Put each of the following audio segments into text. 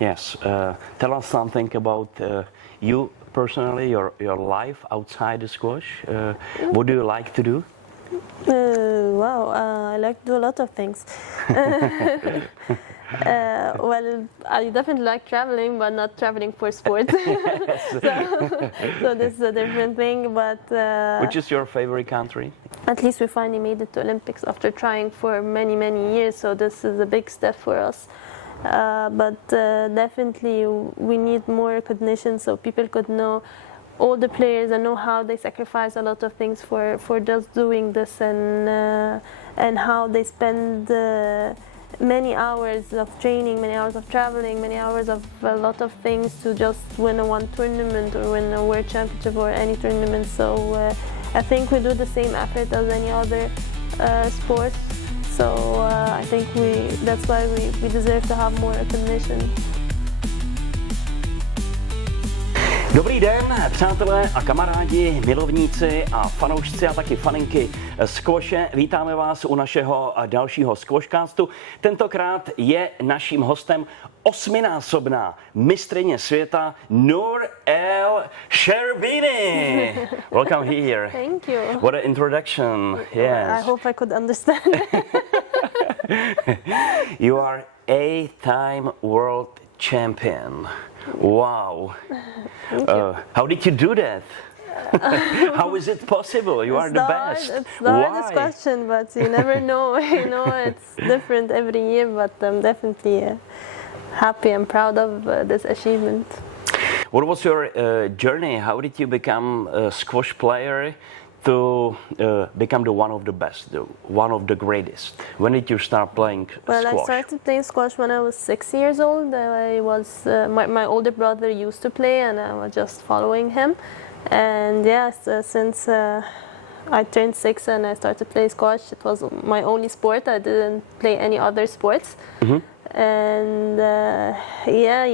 Yes. Tell us something about you personally, your life outside the squash. What do you like to do? Wow, I like to do a lot of things. Well, I definitely like traveling, but not traveling for sports. so this is a different thing. But Which is your favorite country? at least we finally made it to Olympics after trying for many, many years. So this is a big step for us. But definitely we need more recognition so people could know all the players and know how they sacrifice a lot of things for just doing this, and how they spend many hours of training, many hours of traveling, many hours of a lot of things to just win one tournament or win a world championship or any tournament. So I think we do the same effort as any other sport. So I think that's why we deserve to have more recognition. Dobrý den, přátelé a kamarádi, milovníci a fanoušci a taky faninky squashe. Vítáme vás u našeho dalšího Squashcastu. Tentokrát je naším hostem osminásobná mistryně světa Nour El Sherbini. Welcome here. Thank you. What an introduction. Yes. I hope I could understand. You are 8-time world champion. Wow. How did you do that? How is it possible? You are the best. It's the hardest question, but you never know. You know, it's different every year, but I'm definitely happy and proud of this achievement. What was your journey? How did you become a squash player to become one of the best, one of the greatest? When did you start playing Well, squash? I started playing squash when I was 6 years old. I was my older brother used to play, and I was just following him. And yes, since I turned 6 and I started to play squash, it was my only sport. I didn't play any other sports. Mm-hmm. And yeah,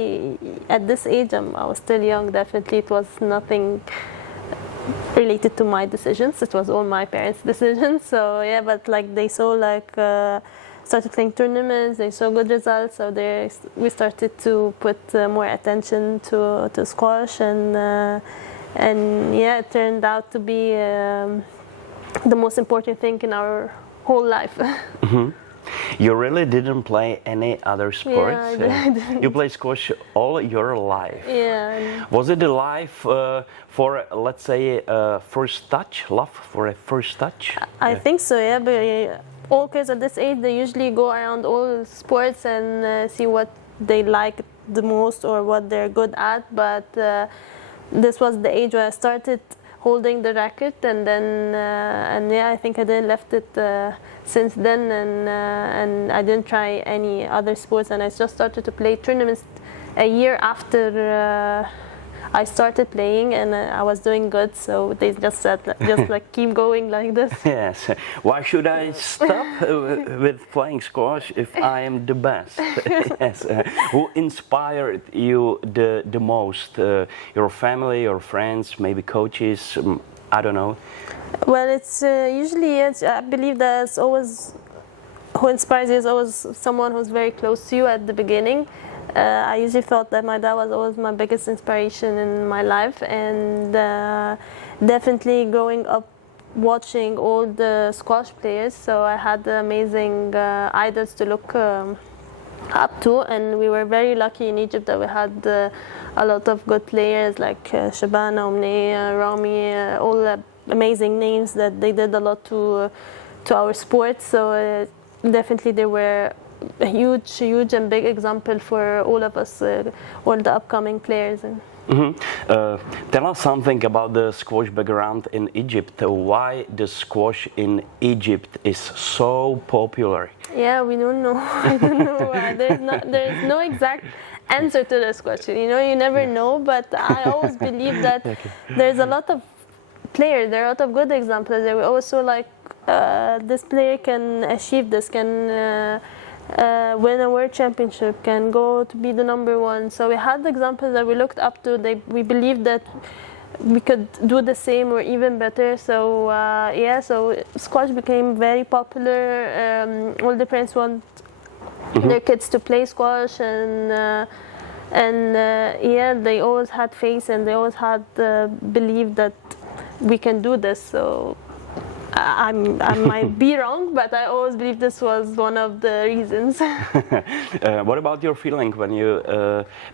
at this age, I was still young. Definitely, it was nothing related to my decisions. It was all my parents' decisions. So yeah, but like they saw started playing tournaments, they saw good results, so we started to put more attention to squash, and yeah, it turned out to be the most important thing in our whole life. Mm-hmm. You really didn't play any other sports? Yeah, I didn't. You played squash all your life. Yeah. Was it a life for, let's say, first touch? Love for a first touch? I think so, yeah. But all kids at this age, they usually go around all sports and see what they like the most or what they're good at. But this was the age where I started holding the racket, and then and yeah, I think I didn't left it since then, and I didn't try any other sports, and I just started to play tournaments a year after I started playing, and I was doing good, so they just said just like keep going like this. Yes. Why should I stop with playing squash if I am the best? Yes. Who inspired you the most? Your family, your friends, maybe coaches? I don't know. Well, it's usually I believe that it's always who inspires you is always someone who's very close to you at the beginning. I usually felt that my dad was always my biggest inspiration in my life, and definitely growing up watching all the squash players, so I had amazing idols to look up to, and we were very lucky in Egypt that we had a lot of good players like Shabana, Rami, all the amazing names that they did a lot to our sport. So definitely they were a huge and big example for all of us, all the upcoming players. Mm-hmm. Tell us something about the squash background in Egypt. Why the squash in Egypt is so popular? Yeah, we don't know. I don't know. There's no exact answer to the question. You know, you never know. But I always believe that there's a lot of players. There are a lot of good examples. There we also like this player can achieve this, can win a world championship, can go to be the number one. So we had examples that we looked up to. We believed that we could do the same or even better. So yeah, so squash became very popular. All the parents want their kids to play squash, and and yeah, they always had faith and they always had belief that we can do this. So I might be wrong, but I always believe this was one of the reasons. What about your feeling when you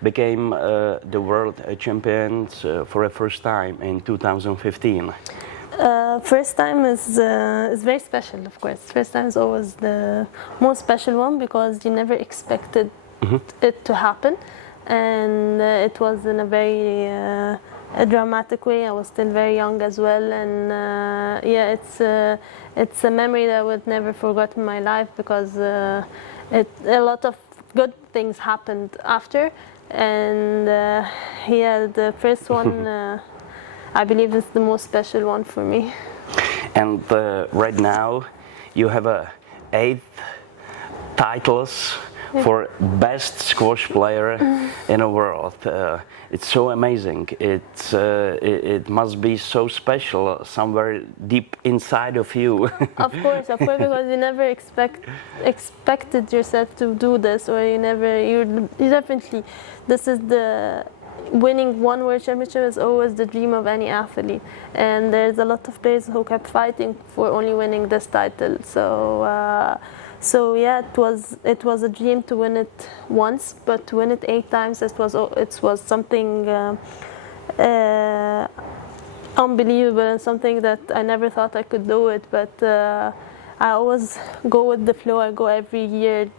became the world champions for the first time in 2015? First time is very special, of course. First time is always the most special one because you never expected it to happen, and it was in a very a dramatic way. I was still very young as well, and yeah, it's a memory that I would never forget in my life because a lot of good things happened after, and yeah, the first one I believe is the most special one for me. And right now you have 8 titles for best squash player in the world. It's so amazing. It must be so special somewhere deep inside of you. Of course, because you never expected yourself to do this, or you definitely, this is the winning one world championship is always the dream of any athlete, and there's a lot of players who kept fighting for only winning this title. So yeah, it was a dream to win it once, but to win it 8 times, it was something unbelievable and something that I never thought I could do it. But I always go with the flow. I go every year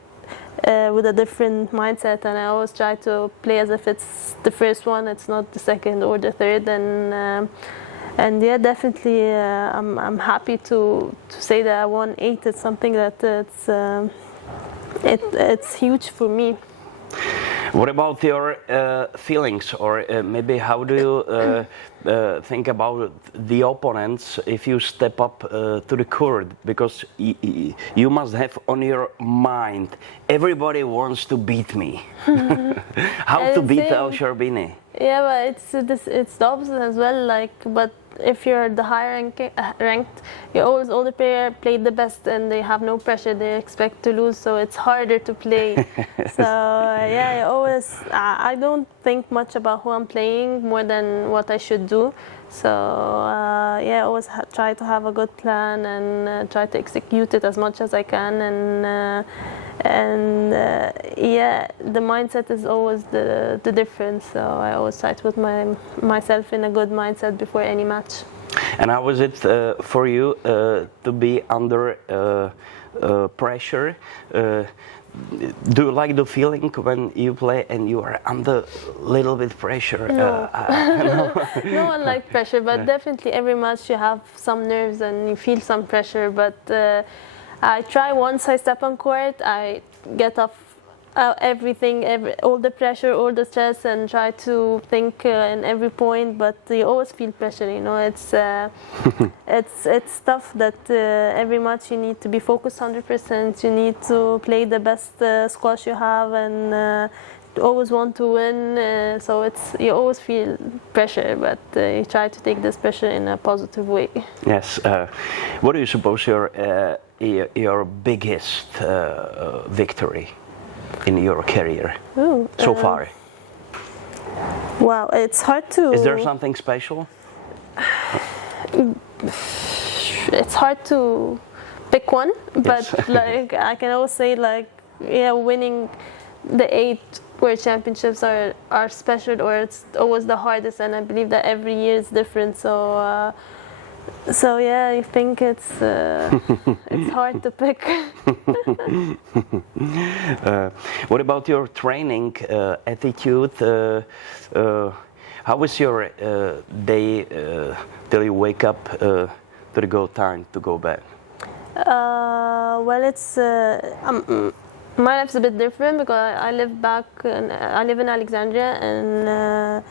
with a different mindset, and I always try to play as if it's the first one, it's not the second or the third, and yeah, definitely I'm happy to say that I won 8. It's something that it's huge for me. What about your feelings, or maybe how do you think about the opponents if you step up to the court? Because you must have on your mind, everybody wants to beat me. How to beat El Sherbini? Yeah, but it's the opposite as well. But if you're the higher ranked, you always all the player play the best, and they have no pressure. They expect to lose, so it's harder to play. So yeah, I don't think much about who I'm playing more than what I should do. So yeah, I always try to have a good plan and try to execute it as much as I can, and yeah, the mindset is always the difference. So I always try to put myself in a good mindset before any match. And how was it for you to be under pressure? Do you like the feeling when you play and you are under a little bit pressure? No. No one likes pressure, but definitely every match you have some nerves and you feel some pressure. But I try, once I step on court, I get off everything, all the pressure, all the stress, and try to think in every point. But you always feel pressure, you know. It's stuff that every match you need to be focused 100%. You need to play the best squash you have, and always want to win. So you always feel pressure, but you try to take this pressure in a positive way. Yes. What do you suppose your biggest victory in your career so far? Wow, it's hard to... Is there something special? It's hard to pick one, but like I can always say, like, yeah, winning the 8 World Championships are special, or it's always the hardest, and I believe that every year is different. So yeah, I think it's hard to pick. What about your training attitude? How was your day till you wake up to the go time to go bed? Well, it's my life's a bit different because I live in Alexandria, and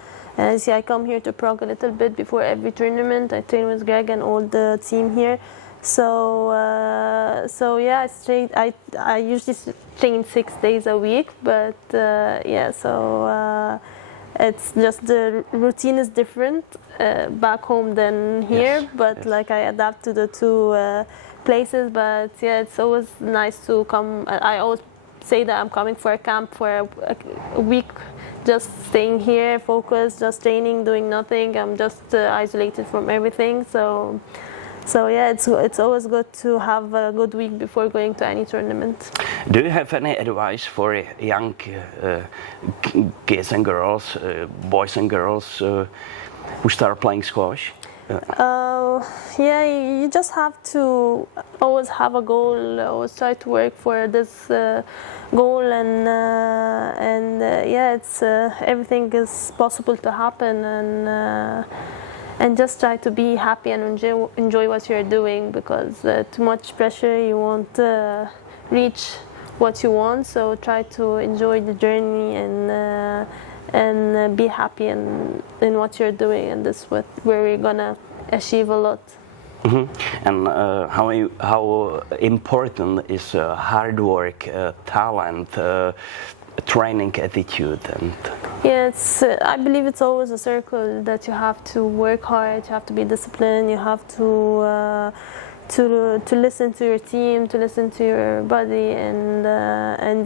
see, I come here to Prague a little bit before every tournament. I train with Greg and all the team here. So yeah, I usually train 6 days a week, but yeah, so it's just the routine is different back home than here. Yes, but yes, like I adapt to the 2 places. But yeah, it's always nice to come. I always say that I'm coming for a camp for a week just staying here, focused, just training, doing nothing. I'm just isolated from everything. So yeah, it's always good to have a good week before going to any tournament. Do you have any advice for young kids and girls, boys and girls who start playing squash? Yeah, you just have to always have a goal. Always try to work for this goal, and yeah, it's everything is possible to happen, and just try to be happy and enjoy what you're doing, because too much pressure, you won't reach what you want. So try to enjoy the journey and be happy in what you're doing, and this is where we're gonna achieve a lot. Mm-hmm. And how important is hard work, talent, training attitude, and yeah, I believe it's always a circle that you have to work hard, you have to be disciplined, you have to listen to your team, to listen to your body, and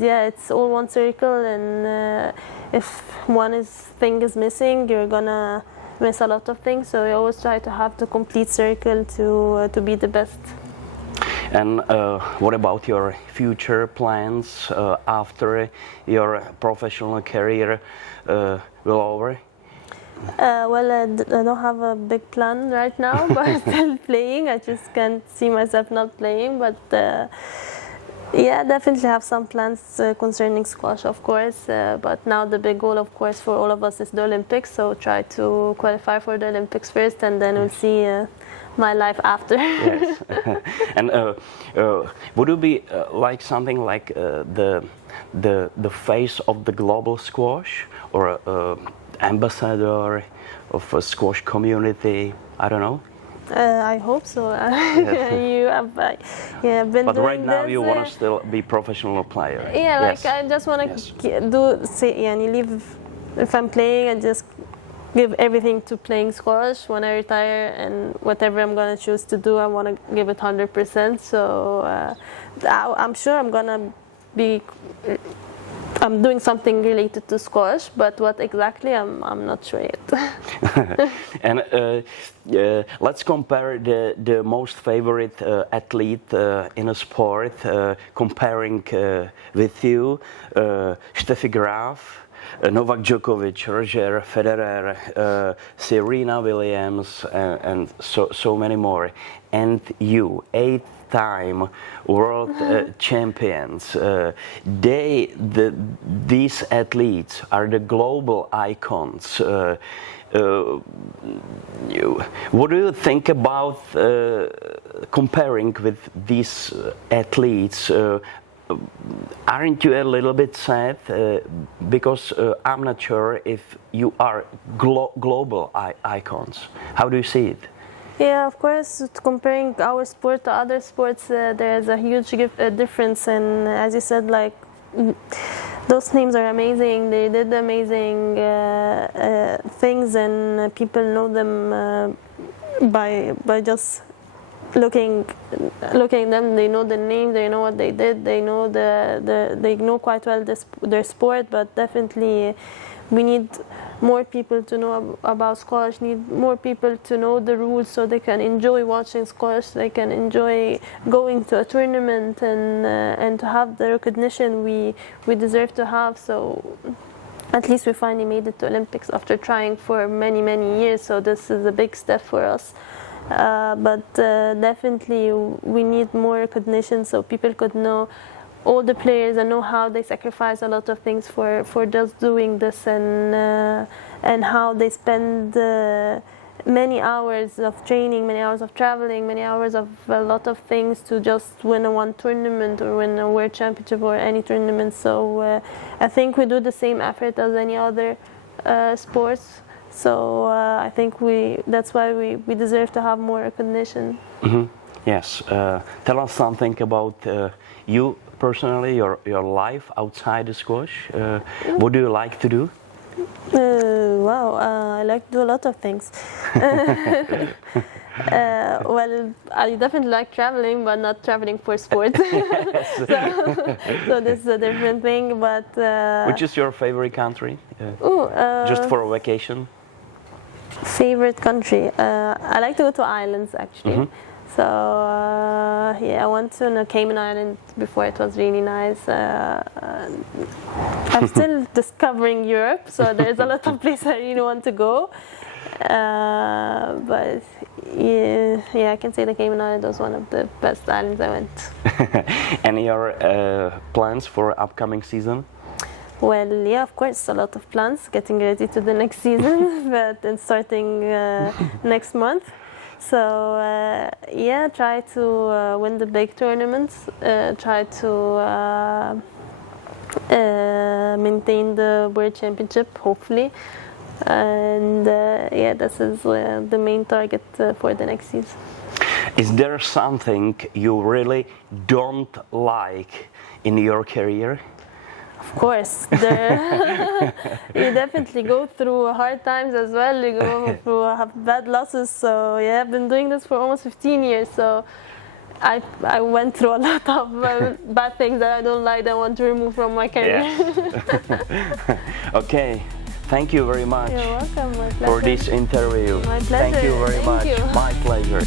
yeah, it's all one circle, and if one thing is missing, you're gonna miss a lot of things. So you always try to have the complete circle to be the best. And what about your future plans after your professional career will over? Well, I don't have a big plan right now, but I'm still playing. I just can't see myself not playing. But yeah, definitely have some plans concerning squash, of course. But now the big goal, of course, for all of us is the Olympics. So try to qualify for the Olympics first, and then we'll see my life after. Yes. And would you be like something like the face of the global squash, or ambassador of a squash community? I don't know. I hope so. Yes. You have been but doing right now this, you want to still be professional player. Yeah, yes. Like I just want to if I'm playing, I just give everything to playing squash. When I retire, and whatever I'm gonna choose to do, I want to give it 100%. So I'm sure I'm doing something related to squash, but what exactly, I'm not sure yet. And let's compare the most favorite athlete in a sport, comparing with you, Steffi Graf, Novak Djokovic, Roger Federer, Serena Williams, and so many more. And you, 8-time world champions. These athletes are the global icons. What do you think about comparing with these athletes? Aren't you a little bit sad? Because I'm not sure if you are global icons. How do you see it? Yeah, of course, comparing our sport to other sports, there's a huge difference. And as you said, like, those names are amazing. They did amazing things, and people know them by just looking at them. They know the name, they know what they did, they know they know quite well their sport. But definitely, we need more people to know about squash, need more people to know the rules, so they can enjoy watching squash, they can enjoy going to a tournament, and to have the recognition we deserve to have. So at least we finally made it to Olympics after trying for many years, so this is a big step for us. But definitely we need more recognition, so people could know all the players and know how they sacrifice a lot of things for just doing this, and how they spend many hours of training, many hours of traveling, many hours of a lot of things to just win one tournament or win a world championship or any tournament. So I think we do the same effort as any other sports. So I think that's why we deserve to have more recognition. Mm-hmm. Yes. Tell us something about you personally, your life outside the squash. What do you like to do? Wow, I like to do a lot of things. Well, I definitely like traveling, but not traveling for sport. So this is a different thing. But Which is your favorite country? Just for a vacation? favorite country? I like to go to islands actually. So yeah, I went to the Cayman Island before. It was really nice. I'm still discovering Europe, so there's a lot of places I really want to go. But yeah, I can say the Cayman Island was one of the best islands I went. Any other plans for upcoming season? Well, yeah, of course, a lot of plans, getting ready to the next season, but then starting next month. So yeah, try to win the big tournaments, try to maintain the World Championship, hopefully. And yeah, this is the main target for the next season. Is there something you really don't like in your career? Of course, you definitely go through hard times as well. You go through bad losses. So yeah, I've been doing this for almost 15 years. So I went through a lot of bad things that I don't like, that I want to remove from my career. Yeah. Okay. Thank you very much. You're welcome. My pleasure. For this interview. My pleasure. Thank you very Thank much. you. My pleasure.